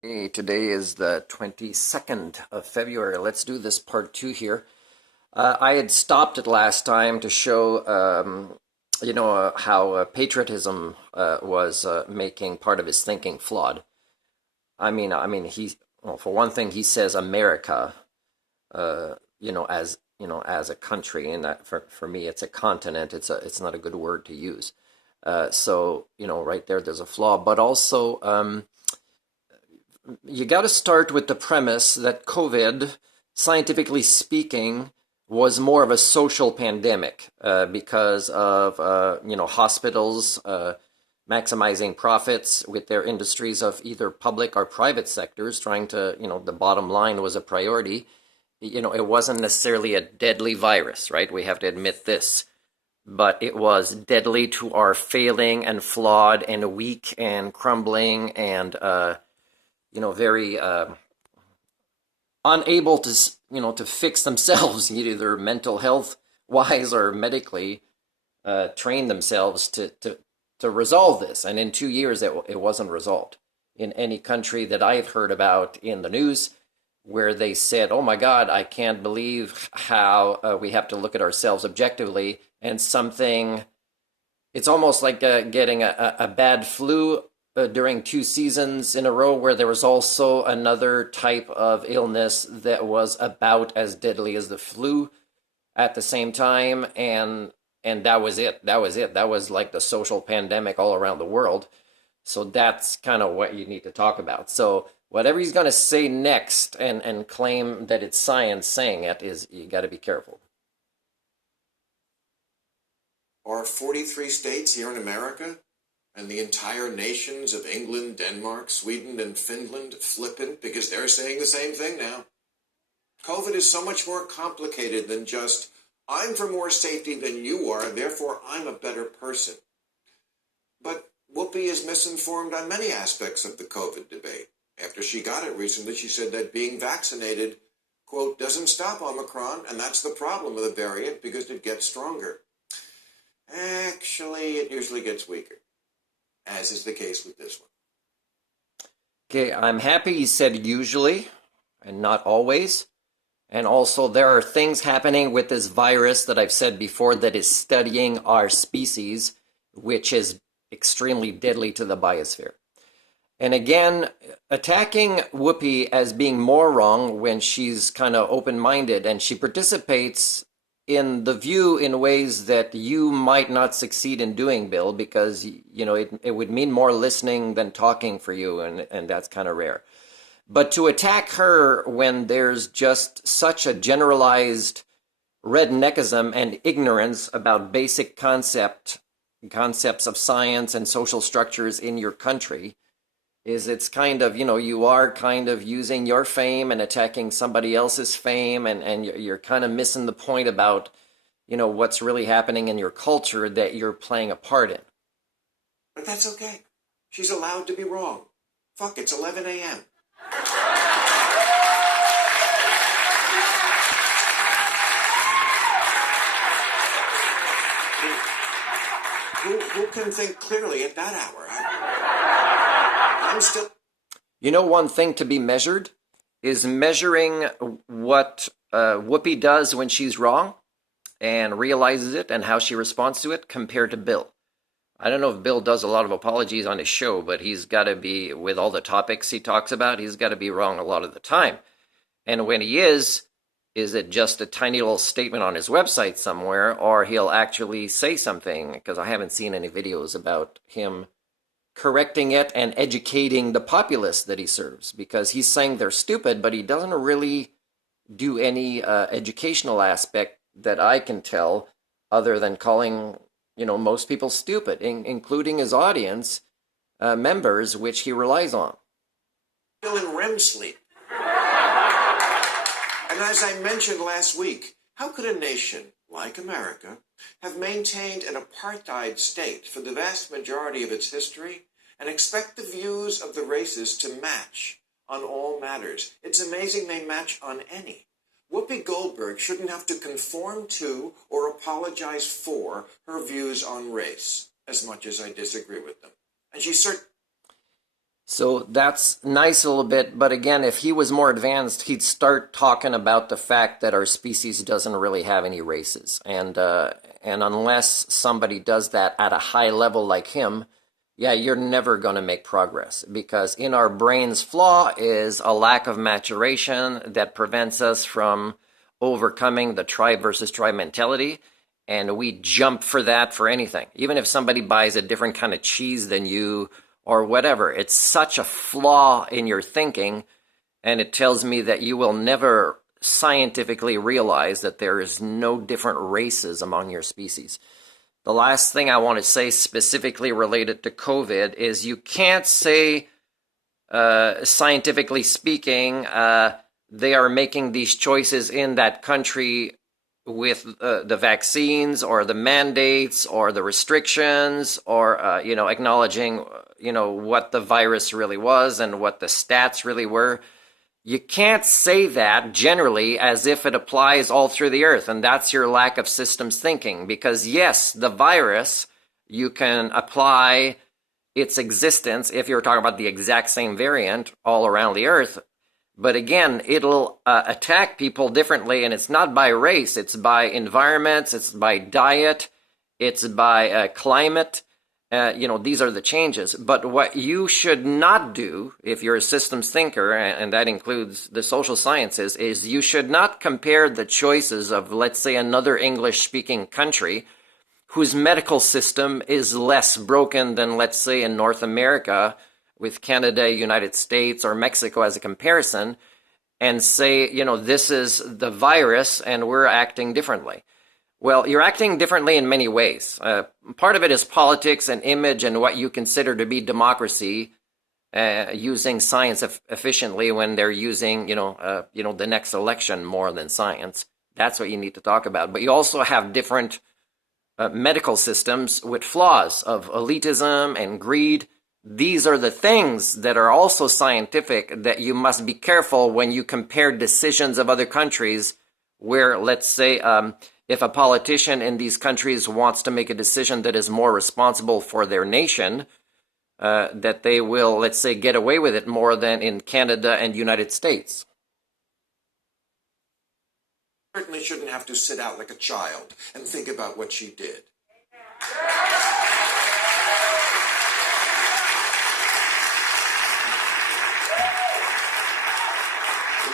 Hey, today is the 22nd of February. Let's do this part two here. I had stopped it last time to show, how patriotism was making part of his thinking flawed. For one thing, he says America, as a country, and that for me, it's a continent. It's not a good word to use. Right there's a flaw. But also, you got to start with the premise that COVID, scientifically speaking, was more of a social pandemic because of hospitals maximizing profits with their industries of either public or private sectors, trying to the bottom line was a priority. It wasn't necessarily a deadly virus, right? We have to admit this, but it was deadly to our failing and flawed and weak and crumbling and very unable to fix themselves, either mental health wise or medically, train themselves to resolve this. And in 2 years, it wasn't resolved in any country that I've heard about in the news, where they said, "Oh my God, I can't believe how we have to look at ourselves objectively," and something. It's almost like getting a bad flu during 2 seasons in a row, where there was also another type of illness that was about as deadly as the flu at the same time, and that was it. That was like the social pandemic all around the world. So that's kind of what you need to talk about. So whatever he's going to say next and claim that it's science saying it, is you got to be careful. Are 43 states here in America and the entire nations of England, Denmark, Sweden, and Finland flippant because they're saying the same thing now? COVID is so much more complicated than just, I'm for more safety than you are, therefore I'm a better person. But Whoopi is misinformed on many aspects of the COVID debate. After she got it recently, she said that being vaccinated, quote, doesn't stop Omicron, and that's the problem with the variant because it gets stronger. Actually, it usually gets weaker, as is the case with this one. Okay, I'm happy he said usually and not always. And also, there are things happening with this virus that I've said before that is studying our species, which is extremely deadly to the biosphere. And again, attacking Whoopi as being more wrong when she's kind of open-minded and she participates in the view in ways that you might not succeed in doing, Bill, because it would mean more listening than talking for you, and that's kind of rare. But to attack her when there's just such a generalized redneckism and ignorance about basic concepts of science and social structures in your country, it's kind of, you are kind of using your fame and attacking somebody else's fame, and you're kind of missing the point about, what's really happening in your culture that you're playing a part in. But that's okay. She's allowed to be wrong. Fuck, it's 11 a.m. Who can think clearly at that hour? I'm still... One thing to be measured is measuring what Whoopi does when she's wrong and realizes it and how she responds to it compared to Bill. I don't know if Bill does a lot of apologies on his show, but he's got to be, with all the topics he talks about, he's got to be wrong a lot of the time. And when he is it just a tiny little statement on his website somewhere, or he'll actually say something? Because I haven't seen any videos about him correcting it and educating the populace that he serves, because he's saying they're stupid, but he doesn't really do any educational aspect that I can tell, other than calling most people stupid, including his audience members, which he relies on. Still in REM sleep. And as I mentioned last week, how could a nation like America have maintained an apartheid state for the vast majority of its history and expect the views of the races to match on all matters? It's amazing they match on any. Whoopi Goldberg shouldn't have to conform to or apologize for her views on race, as much as I disagree with them. And she certainly... So that's nice a little bit, but again, if he was more advanced, he'd start talking about the fact that our species doesn't really have any races, and unless somebody does that at a high level like him, yeah, you're never going to make progress because in our brain's flaw is a lack of maturation that prevents us from overcoming the tribe versus tribe mentality. And we jump for that for anything. Even if somebody buys a different kind of cheese than you or whatever, it's such a flaw in your thinking. And it tells me that you will never scientifically realize that there is no different races among your species. The last thing I want to say specifically related to COVID is you can't say, scientifically speaking, they are making these choices in that country with the vaccines or the mandates or the restrictions or, acknowledging, what the virus really was and what the stats really were. You can't say that generally as if it applies all through the earth, and that's your lack of systems thinking. Because yes, the virus, you can apply its existence if you're talking about the exact same variant all around the earth. But again, it'll attack people differently, and it's not by race, it's by environments, it's by diet, it's by climate. These are the changes. But what you should not do, if you're a systems thinker, and that includes the social sciences, is you should not compare the choices of, let's say, another English-speaking country whose medical system is less broken than, let's say, in North America, with Canada, United States, or Mexico as a comparison, and say, this is the virus and we're acting differently. Well, you're acting differently in many ways. Part of it is politics and image and what you consider to be democracy, using science efficiently when they're using, the next election more than science. That's what you need to talk about. But you also have different medical systems with flaws of elitism and greed. These are the things that are also scientific that you must be careful when you compare decisions of other countries where, let's say, if a politician in these countries wants to make a decision that is more responsible for their nation, that they will, let's say, get away with it more than in Canada and United States. Certainly shouldn't have to sit out like a child and think about what she did.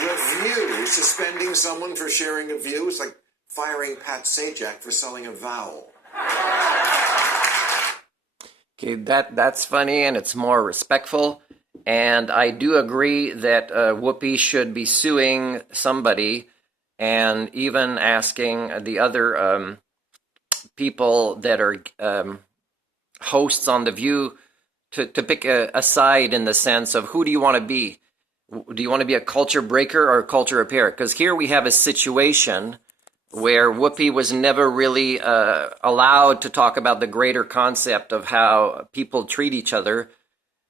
Review, suspending someone for sharing a view is like firing Pat Sajak for selling a vowel. Okay, that's funny and it's more respectful. And I do agree that Whoopi should be suing somebody and even asking the other people that are hosts on The View to pick a side in the sense of who do you want to be? Do you want to be a culture breaker or a culture repairer? Because here we have a situation where Whoopi was never really allowed to talk about the greater concept of how people treat each other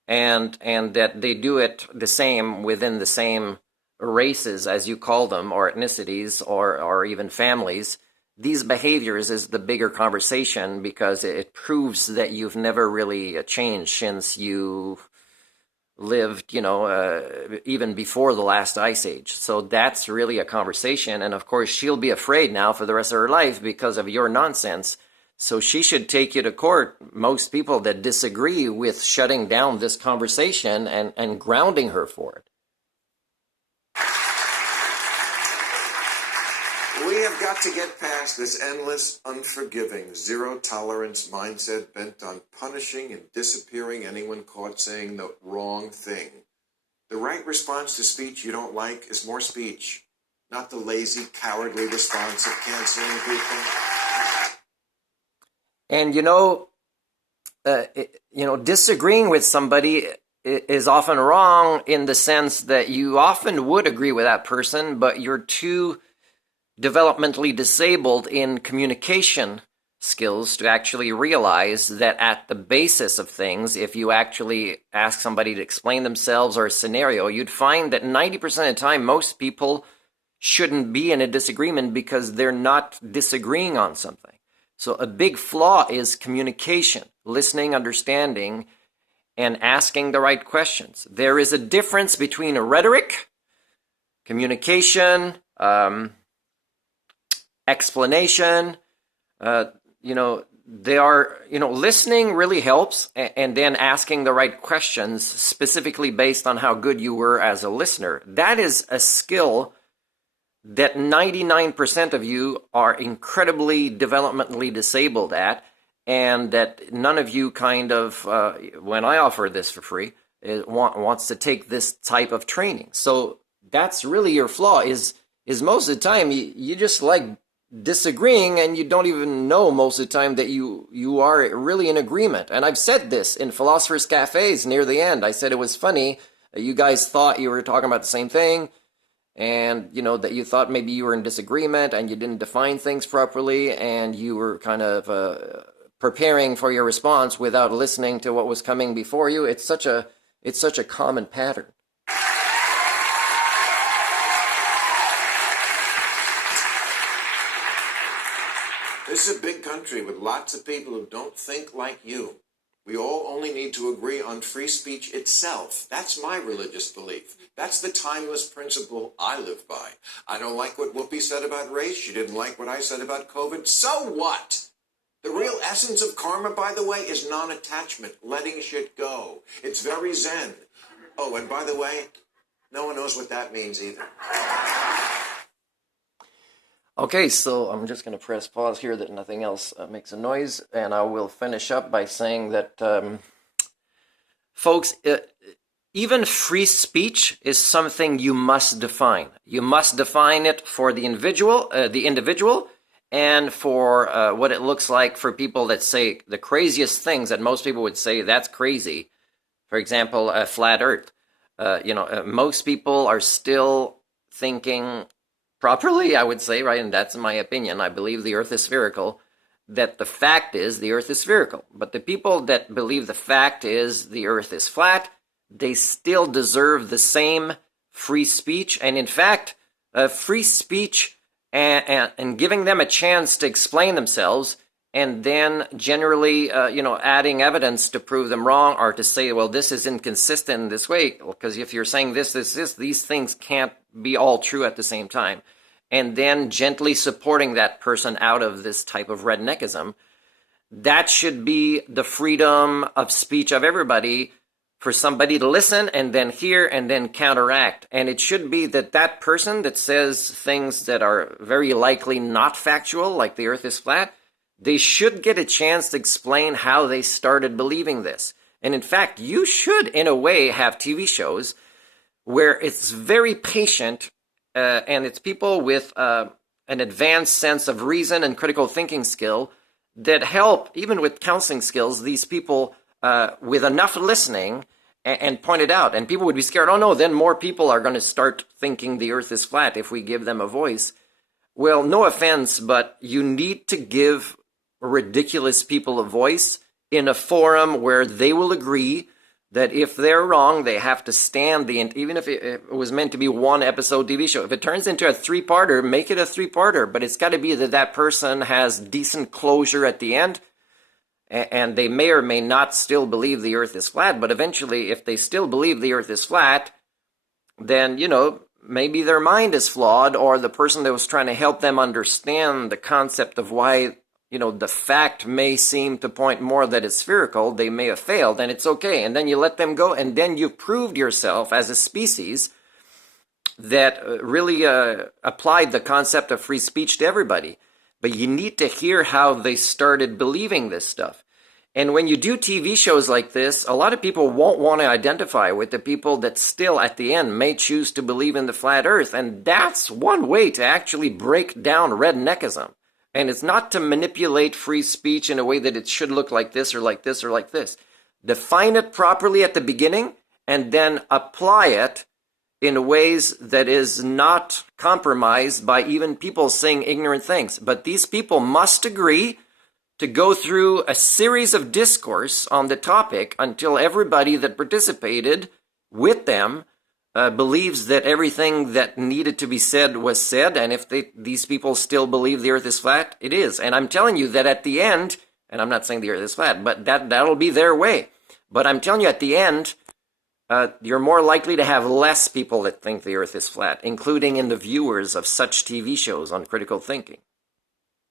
and that they do it the same within the same races, as you call them, or ethnicities, or even families. These behaviors is the bigger conversation because it proves that you've never really changed since you lived, even before the last ice age. So that's really a conversation. And of course, she'll be afraid now for the rest of her life because of your nonsense. So she should take you to court. Most people that disagree with shutting down this conversation and grounding her for it. We have got to get past this endless, unforgiving, zero-tolerance mindset bent on punishing and disappearing anyone caught saying the wrong thing. The right response to speech you don't like is more speech, not the lazy, cowardly response of canceling people. And disagreeing with somebody is often wrong in the sense that you often would agree with that person, but you're too developmentally disabled in communication skills to actually realize that at the basis of things, if you actually ask somebody to explain themselves or a scenario, you'd find that 90% of the time, most people shouldn't be in a disagreement because they're not disagreeing on something. So a big flaw is communication, listening, understanding, and asking the right questions. There is a difference between rhetoric, communication, explanation. Listening really helps, and then asking the right questions specifically based on how good you were as a listener. That is a skill that 99% of you are incredibly developmentally disabled at, and that none of you when I offer this for free, wants to take this type of training. So that's really your flaw, is most of the time you just like disagreeing, and you don't even know most of the time that you are really in agreement. And I've said this in Philosophers Cafes near the end. I said it was funny that you guys thought you were talking about the same thing, and that you thought maybe you were in disagreement and you didn't define things properly, and you were kind of preparing for your response without listening to what was coming before you. It's such a common pattern. This is a big country with lots of people who don't think like you. We all only need to agree on free speech itself. That's my religious belief. That's the timeless principle I live by. I don't like what Whoopi said about race. She didn't like what I said about COVID. So what? The real essence of karma, by the way, is non-attachment, letting shit go. It's very zen. Oh, and by the way, no one knows what that means either. Okay, so I'm just going to press pause here that nothing else makes a noise, and I will finish up by saying that, folks, even free speech is something you must define. You must define it for the individual, and for what it looks like for people that say the craziest things that most people would say, that's crazy. For example, a flat earth. Most people are still thinking properly, I would say, right? And that's my opinion. I believe the earth is spherical, that the fact is the earth is spherical. But the people that believe the fact is the earth is flat, they still deserve the same free speech. And in fact, free speech and giving them a chance to explain themselves, and then generally, adding evidence to prove them wrong, or to say, well, this is inconsistent in this way, because if you're saying this, these things can't be all true at the same time. And then gently supporting that person out of this type of redneckism. That should be the freedom of speech of everybody, for somebody to listen and then hear and then counteract. And it should be that person that says things that are very likely not factual, like the earth is flat, they should get a chance to explain how they started believing this. And in fact, you should, in a way, have TV shows where it's very patient, and it's people with an advanced sense of reason and critical thinking skill that help, even with counseling skills, these people with enough listening and point it out. And people would be scared, oh no, then more people are going to start thinking the earth is flat if we give them a voice. Well, no offense, but you need to give ridiculous people a voice in a forum where they will agree that if they're wrong, they have to stand even if it was meant to be one episode TV show. If it turns into a 3-parter, make it a 3-parter, but it's got to be that person has decent closure at the end, and they may or may not still believe the earth is flat, but eventually, if they still believe the earth is flat, then, maybe their mind is flawed, or the person that was trying to help them understand the concept of why the fact may seem to point more that it's spherical, they may have failed, and it's okay. And then you let them go, and then you've proved yourself as a species that really applied the concept of free speech to everybody. But you need to hear how they started believing this stuff. And when you do TV shows like this, a lot of people won't want to identify with the people that still, at the end, may choose to believe in the flat earth. And that's one way to actually break down redneckism. And it's not to manipulate free speech in a way that it should look like this or like this or like this. Define it properly at the beginning and then apply it in ways that is not compromised by even people saying ignorant things. But these people must agree to go through a series of discourse on the topic until everybody that participated with them believes that everything that needed to be said was said, and if these people still believe the earth is flat, it is. And I'm telling you that at the end, and I'm not saying the earth is flat, but that'll be their way. But I'm telling you, at the end, you're more likely to have less people that think the Earth is flat, including in the viewers of such TV shows on critical thinking.